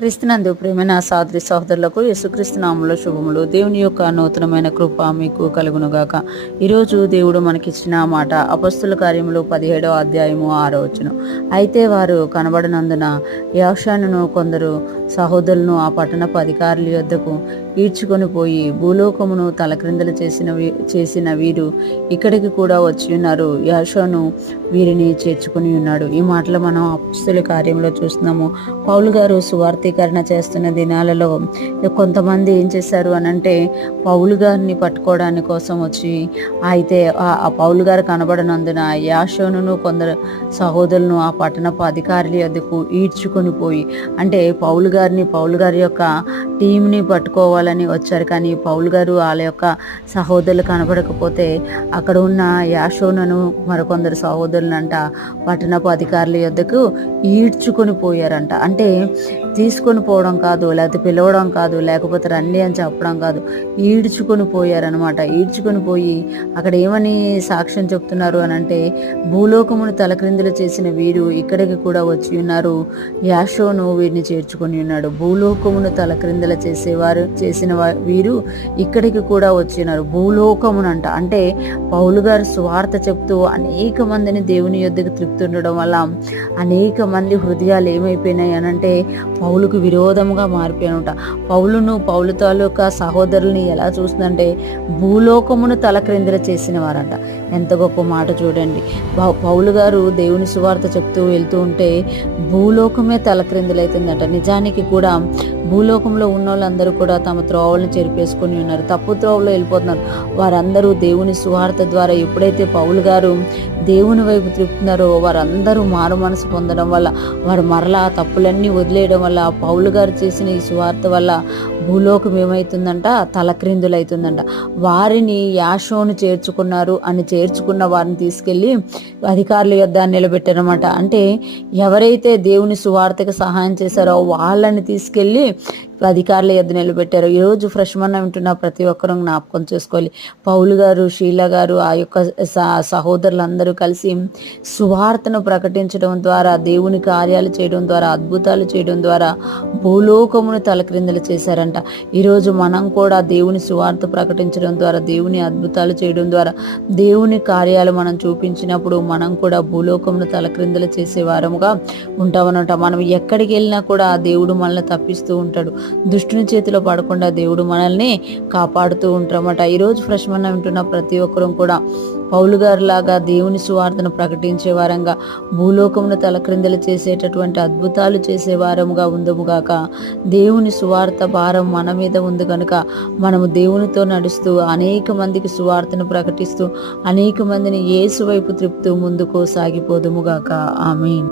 క్రీస్తునందు ప్రేమైన సోదరి సహోదరులకు యేసుక్రీస్తు నామములో శుభములు. దేవుని యొక్క నూతనమైన కృప మీకు కలుగునుగాక. ఈరోజు దేవుడు మనకిచ్చిన మాట అపొస్తలుల కార్యములు 17వ అధ్యాయము 6వ వచనం. అయితే వారు కనబడనందున యోషానును కొందరు సహోదరులను ఆ పట్టణపు అధికారుల యొద్దకు ఈడ్చుకొని పోయి భూలోకమును తలక్రిందలు చేసిన వీరు ఇక్కడికి కూడా వచ్చి ఉన్నారు. యోషాను వీరిని చేర్చుకుని ఉన్నాడు. ఈ మాటలు మనం అపొస్తలుల కార్యంలో చూస్తున్నాము. పౌలు గారు సువార్తీకరణ చేస్తున్న దినాలలో కొంతమంది ఏం చేశారు అనంటే పౌలు గారిని పట్టుకోవడానికి కోసం వచ్చి, అయితే ఆ పౌలు గారు కనబడనందున యాషోనును కొందరు సహోదరులను ఆ పట్టణపు అధికారుల యొద్దకు ఈడ్చుకొని పోయి, అంటే పౌలు గారి యొక్క టీంని పట్టుకోవాలని వచ్చారు. కానీ పౌలు గారు వాళ్ళ యొక్క సహోదరులు కనబడకపోతే అక్కడ ఉన్న యాషోనును మరికొందరు సహోదరులంట పట్టణపు అధికారుల యొద్దకు ఈడ్చుకొని పోయారంట. అంటే తీసుకొని పోవడం కాదు, లేకపోతే పిలవడం కాదు, లేకపోతే రండి అని చెప్పడం కాదు, ఈడ్చుకొని పోయారనమాట. ఈడ్చుకొని పోయి అక్కడ ఏమని సాక్ష్యం చెప్తున్నారు అని అంటే, భూలోకమును తలక్రిందులు చేసిన వీరు ఇక్కడికి కూడా వచ్చి ఉన్నారు, యాషోను వీరిని చేర్చుకొని ఉన్నాడు. భూలోకమును తలక్రిందుల చేసిన వీరు ఇక్కడికి కూడా వచ్చినారు. భూలోకమునంట అంటే పౌలు గారు సువార్త చెప్తూ అనేక మందిని దేవుని యొద్దకు తృప్తుండడం వల్ల అనేక మంది హృదయాలు ఏమైపోయినాయి అనంటే పౌలుకు విరోధముగా మారిపోయినట. పౌలు తాలూకా సహోదరుల్ని ఎలా చూస్తుందంటే భూలోకమును తలక్రిందుల చేసిన వారంట. ఎంత గొప్ప మాట చూడండి. పౌలు గారు దేవుని సువార్త చెప్తూ వెళ్తూ ఉంటే భూలోకమే తలక్రిందులైతుందట. నిజానికి కూడా భూలోకంలో ఉన్న వాళ్ళందరూ కూడా తమ త్రోవలను చెరిపేసుకొని ఉన్నారు, తప్పు త్రోవలో వెళ్ళిపోతున్నారు. వారందరూ దేవుని సువార్త ద్వారా ఎప్పుడైతే పౌలు గారు దేవుని వైపు తిప్పుతున్నారో వారందరూ మారు మనసు పొందడం వల్ల, వారు మరలా తప్పులన్నీ వదిలేయడం వల్ల, పౌలు గారు చేసిన ఈ సువార్త వల్ల భూలోకం ఏమవుతుందంట, తలక్రిందులైతుందంట. వారిని యాషోను చేర్చుకున్నారు అని చేర్చుకున్న వారిని తీసుకెళ్ళి అధికారుల యొద్ద నిలబెట్టారనమాట. అంటే ఎవరైతే దేవుని సువార్తకు సహాయం చేశారో వాళ్ళని తీసుకెళ్ళి అధికారుల యొద్ద నిలబెట్టారు. ఈరోజు ఫ్రెష్ మన్నా వింటున్న ప్రతి ఒక్కరూ జ్ఞాపకం చేసుకోవాలి. పౌలు గారు, షీలా గారు, ఆ యొక్క సహోదరులందరూ కలిసి సువార్తను ప్రకటించడం ద్వారా, దేవుని కార్యాలు చేయడం ద్వారా, అద్భుతాలు చేయడం ద్వారా భూలోకమును తలక్రిందులు చేశారంట. ఈరోజు మనం కూడా దేవుని సువార్త ప్రకటించడం ద్వారా, దేవుని అద్భుతాలు చేయడం ద్వారా, దేవుని కార్యాలు మనం చూపించినప్పుడు మనం కూడా భూలోకమును తలక్రిందులు చేసే వారముగా ఉంటామన్నమాట. మనం ఎక్కడికి వెళ్ళినా కూడా దేవుడు మనల్ని తప్పిస్తూ ఉంటాడు. దుష్టుని చేతిలో పడకుండా దేవుడు మనల్ని కాపాడుతూ ఉంటామట. ఈరోజు ఫ్రెష్ మన్నా వింటున్న ప్రతి ఒక్కరూ కూడా పౌలు గారు లాగా దేవుని సువార్తను ప్రకటించే వారంగా, భూలోకమును తలక్రిందలు చేసేటటువంటి అద్భుతాలు చేసే వారముగా ఉందముగాక. దేవుని సువార్త భారం మన మీద ఉంది కనుక మనము దేవునితో నడుస్తూ అనేక మందికి సువార్తను ప్రకటిస్తూ అనేక మందిని యేసు వైపు త్రిప్పుతూ ముందుకు సాగిపోదుముగాక. ఆమేన్.